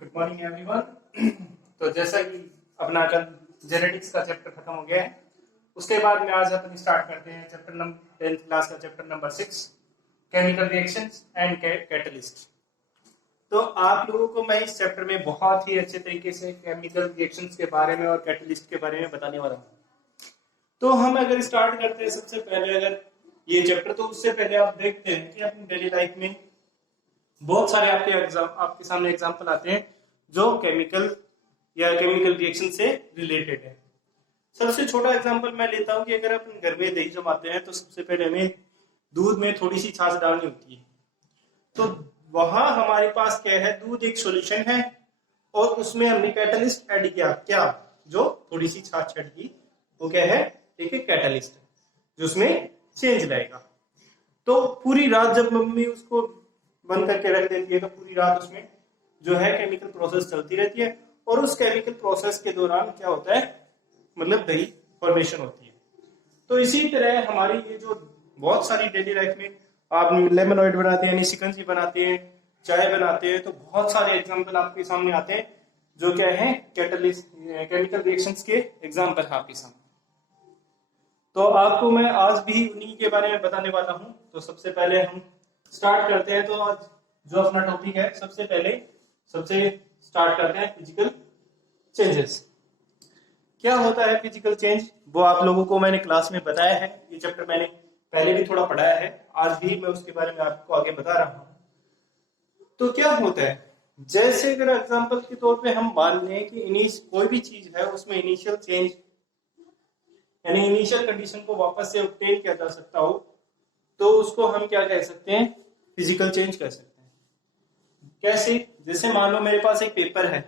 Good morning everyone. तो जैसा कि अपना कल जेनेटिक्स का चैप्टर खत्म हो गया है, उसके बाद में आज अपन स्टार्ट करते हैं चैप्टर नंबर 10th क्लास का chapter number 6 chemical reactions and catalyst. तो आप लोगों को मैं इस चैप्टर में बहुत ही अच्छे तरीके से केमिकल रिएक्शंस के बारे में और कैटलिस्ट के बारे में बताने वाला हूँ। तो हम अगर स्टार्ट करते हैं सबसे पहले अगर ये चैप्टर, तो उससे पहले आप देखते हैं कि अपनी डेली लाइफ में बहुत सारे आपके सामने एग्जाम्पल आते हैं जो केमिकल या केमिकल रिएक्शन से रिलेटेड है। सबसे छोटा एग्जांपल मैं लेता हूं कि अगर अपन घर में दही जमाते हैं तो सबसे पहले हमें दूध में थोड़ी सी छाछ डालनी होती है। तो वहां हमारे पास क्या है, दूध एक सॉल्यूशन है और उसमें हमने कैटलिस्ट ऐड किया। क्या जो थोड़ी सी छाछ ऐड की वो क्या है, एक कैटलिस्ट है जो उसमें चेंज लाएगा। तो पूरी रात जब मम्मी उसको बंद करके रख देती है तो पूरी रात उसमें जो है केमिकल प्रोसेस चलती रहती है और उस केमिकल प्रोसेस के दौरान क्या होता है, मतलब दही फॉर्मेशन होती है। तो इसी तरह हमारी ये जो बहुत सारी डेली लाइफ में आप लेमनॉइड बनाते हैं यानी शिकंजी बनाते हैं, चाय बनाते हैं, तो बहुत सारे एग्जांपल आपके सामने आते हैं जो क्या है कैटलिस्ट केमिकल रिएक्शंस के एग्जांपल है आपके सामने। तो आपको मैं आज भी उन्हीं के बारे में बताने वाला हूं। तो सबसे पहले हम स्टार्ट करते हैं। तो आज जो अपना टॉपिक है सबसे स्टार्ट करते हैं फिजिकल चेंजेस। क्या होता है फिजिकल चेंज, वो आप लोगों को मैंने क्लास में बताया है। ये चैप्टर मैंने पहले भी थोड़ा पढ़ाया है, आज भी मैं उसके बारे में आपको आगे बता रहा हूं। तो क्या होता है, जैसे अगर एग्जांपल के तौर पे हम मान लें कि कोई भी चीज है उसमें इनिशियल चेंज यानी इनिशियल कंडीशन को वापस से ऑब्टेन किया जा सकता हो, तो उसको हम क्या कह सकते हैं, फिजिकल चेंज कह सकते हैं। कैसे, जैसे मान लो मेरे पास एक पेपर है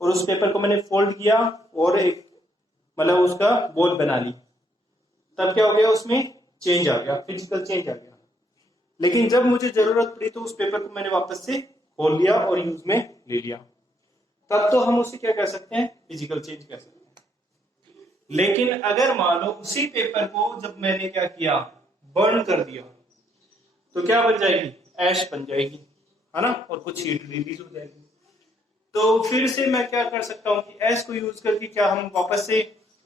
और उस पेपर को मैंने फोल्ड किया और एक मतलब उसका बॉल बना ली, तब क्या हो गया, उसमें चेंज आ गया, फिजिकल चेंज आ गया। लेकिन जब मुझे जरूरत पड़ी तो उस पेपर को मैंने वापस से खोल लिया और यूज में ले लिया, तब तो हम उसे क्या कह सकते हैं, फिजिकल चेंज कह सकते हैं। लेकिन अगर मान लो उसी पेपर को जब मैंने क्या किया, बर्न कर दिया, तो क्या बन जाएगी, ऐश बन जाएगी, है ना, और कुछ हीट रिलीज हो जाएगी। तो फिर से मैं क्या कर सकता हूं कि ऐश को यूज करके क्या हम वापस से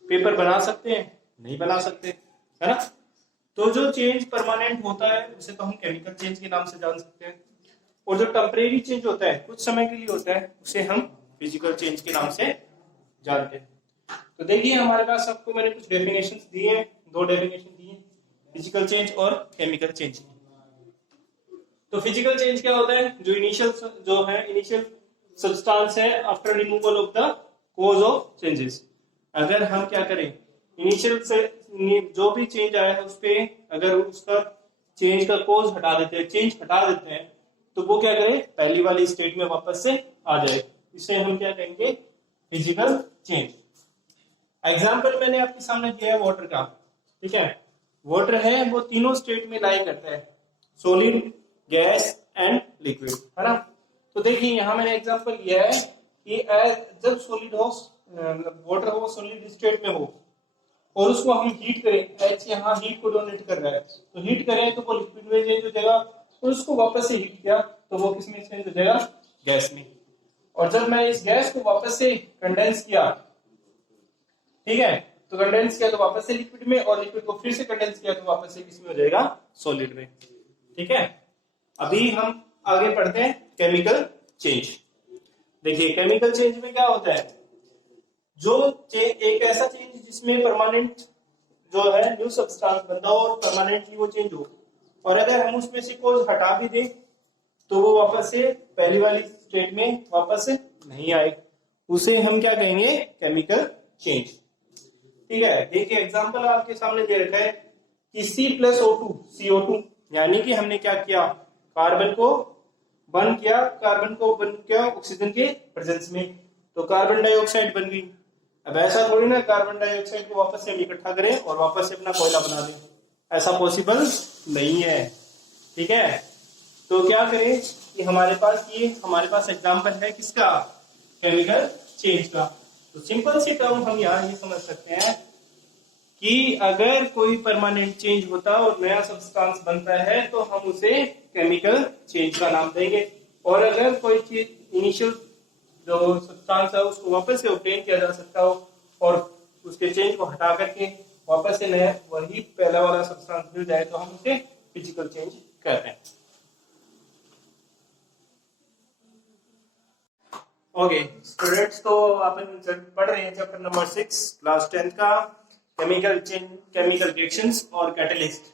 पेपर बना सकते हैं, नहीं बना सकते, है ना। तो जो चेंज परमानेंट होता है उसे तो हम केमिकल चेंज के नाम से जान सकते हैं, और जो टेम्परेरी चेंज होता है, कुछ समय के लिए होता है, उसे हम फिजिकल चेंज के नाम से जानते हैं। तो देखिए हमारे पास आपको मैंने कुछ डेफिनेशन दिए हैं, 2 डेफिनेशन दिए, फिजिकल चेंज और केमिकल चेंज। तो फिजिकल चेंज क्या होता है, जो इनिशियल सब्सटेंस है after removal of the cause of changes. अगर हम क्या करें, इनिशियल से जो भी चेंज आया है उस पे अगर उसका चेंज का कॉज हटा देते हैं, चेंज हटा देते हैं, तो वो क्या करे, पहली वाली स्टेट में वापस से आ जाए। इसे हम क्या कहेंगे, फिजिकल चेंज। एग्जाम्पल मैंने आपके सामने दिया है वाटर का, ठीक है। वाटर है वो तीनों स्टेट में लाई करता है, सॉलिड, गैस एंड लिक्विड, है ना। तो देखिए यहां मैंने एग्जांपल लिया है कि जब सॉलिड हो, वाटर हो सॉलिड स्टेट में हो और उसको हम हीट करें, एच यहाँ हीट को डोनेट कर रहा है, तो हीट करें तो वो लिक्विड में चेंज हो जाएगा, और उसको वापस से हीट किया तो वो किस में चेंज हो जाएगा, गैस में। और जब मैं इस गैस को वापस से कंडेंस किया, ठीक है, तो कंडेंस किया तो वापस से लिक्विड में, और लिक्विड को फिर से कंडेंस किया तो वापस से किसमें हो जाएगा, सॉलिड में, ठीक है। अभी हम आगे पढ़ते हैं केमिकल चेंज। देखिए केमिकल चेंज में क्या होता है, जो एक ऐसा चेंज जिसमें परमानेंट जो है न्यू सब्सटेंस बनता हो और परमानेंटली वो चेंज हो, और अगर हम उसमें से कोई हटा भी दें तो वो वापस से पहली वाली स्टेट में वापस नहीं आए, उसे हम क्या कहेंगे, केमिकल चेंज, ठीक है। देखिए एग्जांपल आपके सामने दे रखा है कि C+O2 CO2, यानी कि हमने क्या किया, कार्बन को बर्न किया ऑक्सीजन के प्रेजेंस में, तो कार्बन डाइऑक्साइड बन गई। अब ऐसा थोड़ी ना कार्बन डाइऑक्साइड को वापस से हम इकट्ठा करें और वापस से अपना कोयला बना दें, ऐसा पॉसिबल नहीं है, ठीक है। तो क्या करें कि हमारे पास एग्जांपल है किसका, केमिकल चेंज का। तो सिंपल सी टर्म हम यहाँ ये समझ सकते हैं कि अगर कोई परमानेंट चेंज होता और नया सब्सटेंस बनता है तो हम उसे केमिकल चेंज का नाम देंगे, और अगर कोई चीज इनिशियल जो सब्सटेंस है उसको वापस से ऑब्टेन किया जा सकता हो और उसके चेंज को हटा करके वापस से नया वही पहला वाला सब्सटेंस मिल जाए तो हम उसे फिजिकल चेंज कहते हैं। ओके स्टूडेंट्स, तो अपन पढ़ रहे हैं चैप्टर नंबर 6 क्लास 10 का केमिकल चेंज, केमिकल रिएक्शंस और कैटलिस्ट।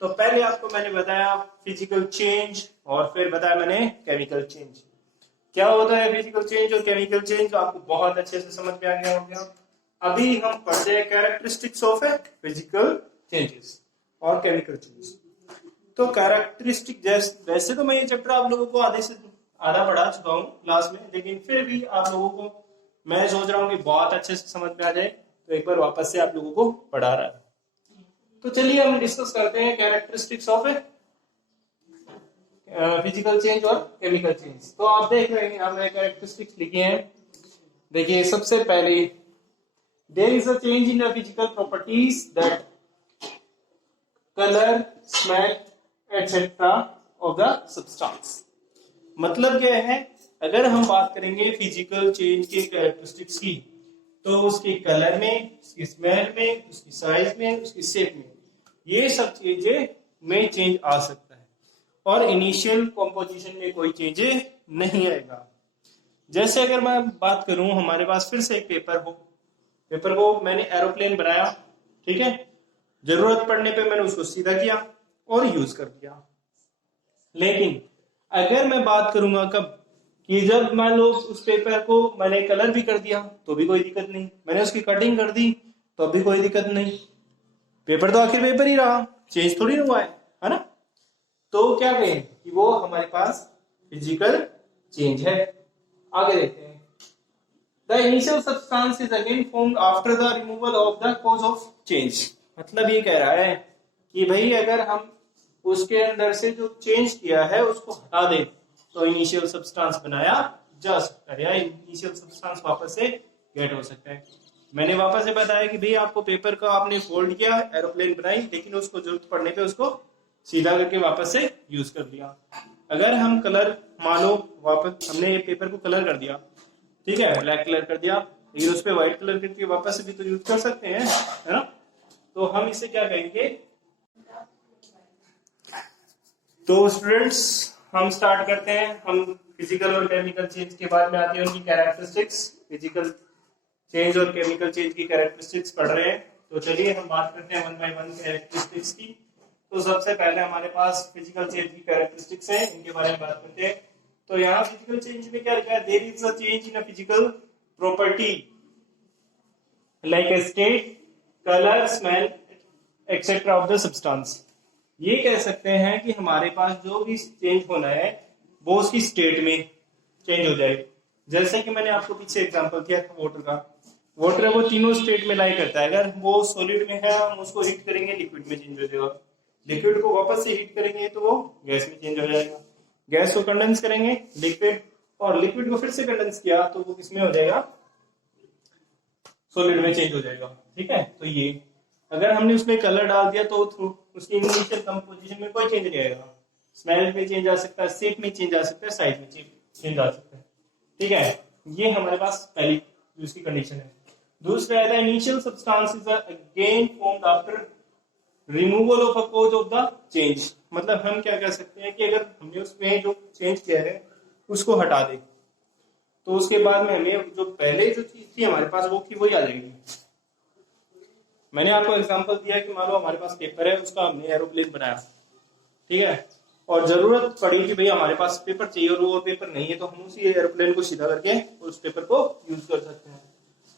तो पहले आपको मैंने बताया फिजिकल चेंज और फिर बताया मैंने केमिकल चेंज। क्या होता है फिजिकल चेंज और केमिकल चेंज, तो आपको बहुत अच्छे से समझ में आ गया होगा। अभी हम पढ़ते हैं कैरेक्टरिस्टिक्स ऑफ फिजिकल चेंजेस और केमिकल चेंज। तो कैरेक्टरिस्टिक वैसे तो मैं ये चैप्टर आप लोगों को आधा पढ़ा चुका हूँ क्लास में, लेकिन फिर भी आप लोगों को मैं सोच रहा हूँ कि बहुत अच्छे से समझ में आ जाए, तो एक बार वापस से आप लोगों को पढ़ा रहा है। तो चलिए हम डिस्कस करते हैं कैरेक्टरिस्टिक्स ऑफ फिजिकल चेंज और केमिकल चेंज। तो आप देख रहे हैं हमने कैरेक्टरिस्टिक्स लिखे हैं। देखिए सबसे पहले there is a change in the physical properties that colour, smell etcetera of the substance. मतलब क्या है, अगर हम बात करेंगे फिजिकल चेंज के कैरेक्टरिस्टिक्स की, तो उसके कलर में, उसकी स्मेल में, उसकी साइज में, उसकी शेप में, ये सब चीजें में चेंज आ सकता है और इनिशियल कंपोजिशन में कोई चेंज नहीं आएगा। जैसे अगर मैं बात करूं, हमारे पास फिर से एक पेपर को मैंने एरोप्लेन बनाया, ठीक है, जरूरत पड़ने पे मैंने उसको सीधा किया और यूज कर दिया। लेकिन अगर मैं बात करूंगा कब, कि जब मान लो उस पेपर को मैंने कलर भी कर दिया तो भी कोई दिक्कत नहीं, मैंने उसकी कटिंग कर दी तो भी कोई दिक्कत नहीं, पेपर तो आखिर पेपर ही रहा, चेंज थोड़ी हुआ है ना। तो क्या कहें कि वो हमारे पास फिजिकल चेंज है। आगे देखते हैं। The initial substance is again formed after the removal of the cause of change. मतलब ये कह रहा है कि भाई अगर हम उसके अंदर से जो चेंज किया है उसको हटा दें तो इनिशियल सब्सटेंस बनाया जा सकता है, या इनिशियल सब्सटेंस वापस से गेट हो सकता है। मैंने वापस से बताया कि भाई आपको पेपर का आपने फोल्ड किया, एरोप्लेन बनाई, लेकिन उसको जरूरत पड़ने पे उसको सीधा करके वापस से यूज कर लिया। अगर हम कलर, मान लो वापस हमने ये पेपर को कलर कर दिया, ठीक है, ब्लैक कलर कर दिया, लेकिन उस पर व्हाइट कलर करके वापस से भी तो यूज कर सकते हैं, है ना। तो हम इसे क्या कहेंगे। तो स्टूडेंट्स हम स्टार्ट करते हैं। हम फिजिकल और केमिकल चेंज के बाद में आती है उनकी कैरेक्टरिस्टिक्स। फिजिकल चेंज और केमिकल चेंज की कैरेक्टरिस्टिक्स पढ़ रहे हैं, तो चलिए हम बात करते हैं वन बाय वन कैरेक्टरिस्टिक्स की। तो सबसे पहले हमारे पास फिजिकल चेंज की कैरेक्टरिस्टिक्स हैं, इनके बारे में बात करते हैं। तो यहाँ फिजिकल चेंज में क्या लिखा है, there is a change in a physical property like a state, colour, smell etcetera of the substance. ये कह सकते हैं कि हमारे पास जो भी चेंज होना है वो उसकी स्टेट में चेंज हो जाए। जैसे कि मैंने आपको पीछे एग्जांपल दिया था वाटर का। वाटर वो तीनों स्टेट में लाई करता है। अगर वो सॉलिड में है, हम उसको हीट करेंगे, लिक्विड में चेंज हो जाएगा। लिक्विड को वापस से हीट करेंगे तो वो गैस में चेंज हो जाएगा। गैस को कंडेंस करेंगे लिक्विड, और लिक्विड को फिर से कंडेंस किया तो वो किसमें हो जाएगा, सॉलिड में चेंज हो जाएगा। ठीक है, तो ये अगर हमने उसमें कलर डाल दिया तो उसकी इनिशियल कंपोजिशन में कोई चेंज नहीं आएगा। स्मेल में चेंज आ सकता है, शेप में चेंज आ सकता है, साइज में चेंज आ सकता है। ठीक है, ये हमारे पास पहली उसकी कंडीशन है। दूसरा है initial substance is again formed after removal of a cause of the change. मतलब हम क्या कह सकते हैं कि अगर हमने उसमें जो चेंज किया है उसको हटा दे तो उसके बाद में हमें जो पहले जो चीज थी हमारे पास वो थी वही आ जाएगी। मैंने आपको एग्जांपल दिया कि मान लो हमारे पास पेपर है, उसका हमने एरोप्लेन बनाया, ठीक है, और जरूरत पड़ी कि भाई हमारे पास पेपर चाहिए और वो पेपर नहीं है, तो हम उसी एरोप्लेन को सीधा करके उस पेपर को यूज कर सकते हैं।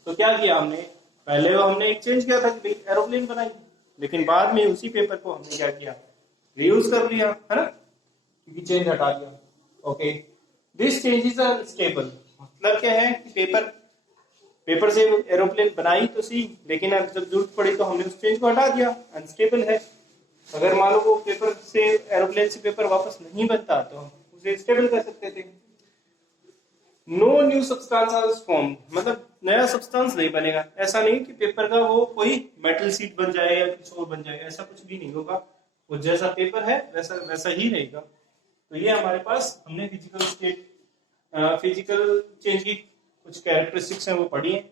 तो क्या किया हमने, पहले वो हमने एक चेंज किया था कि भाई एरोप्लेन बनाई, लेकिन बाद में उसी पेपर को हमने क्या किया, रीयूज कर लिया, है ना, क्योंकि चेंज हटा दिया। Okay, this change is unstable. मतलब क्या है कि पेपर से एरोप्लेन बनाई तो सी, लेकिन अब जब जरूरत पड़ी तो हमने उस चेंज को हटा दिया, अनस्टेबल है। अगर मान लो वो पेपर से एरोप्लेन से पेपर वापस नहीं बनता तो हम उसे स्टेबल कर सकते थे। नो न्यू सब्सटेंस फॉर्म, मतलब नया सब्सटेंस नहीं बनेगा। ऐसा नहीं कि पेपर का वो कोई मेटल शीट बन जाए या कुछ और बन जाए, ऐसा कुछ भी नहीं होगा। वो जैसा पेपर है वैसा वैसा ही रहेगा। तो ये हमारे पास हमने फिजिकल स्टेट फिजिकल चेंज की कुछ कैरेक्टरिस्टिक्स हैं वो पढ़ी हैं।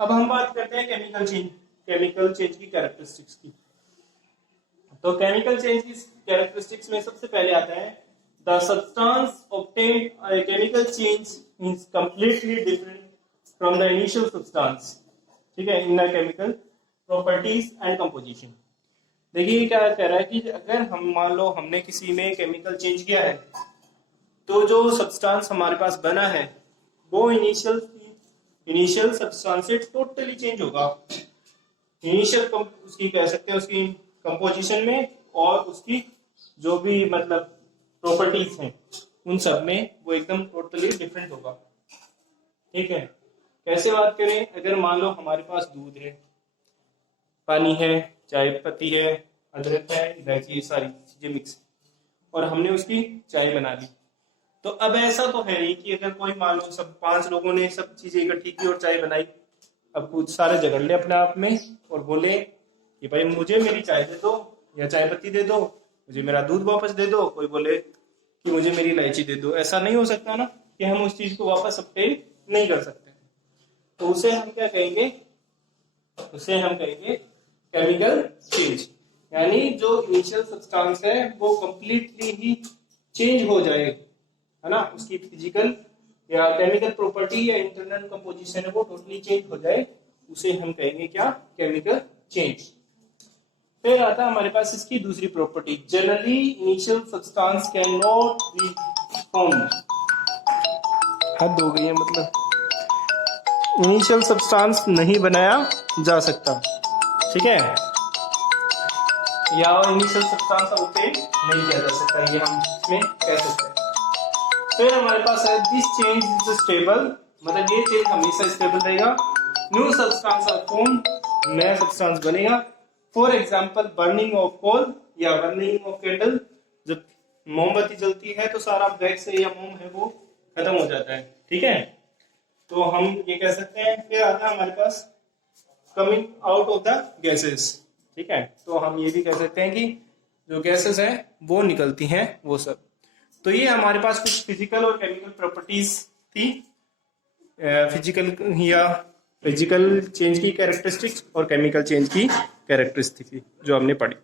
अब हम बात करते हैं केमिकल चेंज की कैरेक्टरिस्टिक्स की। तो केमिकल चेंज की कैरेक्टरिस्टिक्स में सबसे पहले आता है the substance obtained a chemical change is completely different from the initial substance। ठीक है, इन केमिकल प्रॉपर्टीज एंड कंपोजिशन। देखिए क्या कह रहा है कि अगर हम मान लो हमने किसी में केमिकल चेंज किया है तो जो सब्सटेंस हमारे पास बना है वो इनिशियल सब्सटेंस से टोटली चेंज होगा। इनिशियल उसकी कह सकते हैं उसकी कंपोजिशन में और उसकी जो भी मतलब प्रॉपर्टीज हैं उन सब में वो एकदम टोटली डिफरेंट होगा। ठीक है, कैसे बात करें, अगर मान लो हमारे पास दूध है, पानी है, चाय पत्ती है, अदरक है, इलायची, सारी चीजें मिक्स और हमने उसकी चाय बना ली। तो अब ऐसा तो है नहीं कि अगर कोई मान लो सब 5 लोगों ने सब चीजें इकट्ठी की और चाय बनाई, अब कुछ सारे झगड़ ले अपने आप में और बोले कि भाई मुझे मेरी चाय दे दो या चाय पत्ती दे दो, मुझे मेरा दूध वापस दे दो, कोई बोले कि मुझे मेरी इलायची दे दो। ऐसा नहीं हो सकता ना कि हम उस चीज को वापस ऑब्टेन नहीं कर सकते। तो उसे हम क्या कहेंगे, उसे हम कहेंगे केमिकल चेंज, यानी जो इनिशियल सब्सटेंस है वो कंप्लीटली ही चेंज हो जाए, है ना, उसकी फिजिकल या केमिकल प्रॉपर्टी या इंटरनल कंपोजिशन है वो टोटली चेंज हो जाए, उसे हम कहेंगे क्या, केमिकल चेंज। फिर आता है हमारे पास इसकी दूसरी property, generally initial substance can not be formed. हद हो गई है, मतलब इनिशियल सब्सटेंस नहीं बनाया जा सकता। ठीक है, या इनिशियल सब्सटेंस ऑब्टेन नहीं किया जा सकता, ये हम इसमें कह सकते हैं। फिर हमारे पास है दिस चेंज इज स्टेबल, मतलब ये चेंज हमेशा स्टेबल रहेगा। न्यू सब्सटेंस आर फॉर्म्ड, नया सब्सटेंस बनेगा। For example burning of coal या बर्निंग ऑफ कैंडल, जब मोमबत्ती जलती है तो सारा वैक्स या मोम है वो खत्म हो जाता है। ठीक है, तो हम ये कह सकते हैं। फिर आता है हमारे पास coming out of the gases. ठीक है, तो हम ये भी कह सकते हैं कि जो गैसेस हैं वो निकलती हैं वो सब। तो ये हमारे पास कुछ फिजिकल और केमिकल प्रॉपर्टीज थी, फिजिकल चेंज की कैरेक्टरिस्टिक्स और केमिकल चेंज की कैरेक्टरिस्टिक्स थी जो हमने पढ़ी।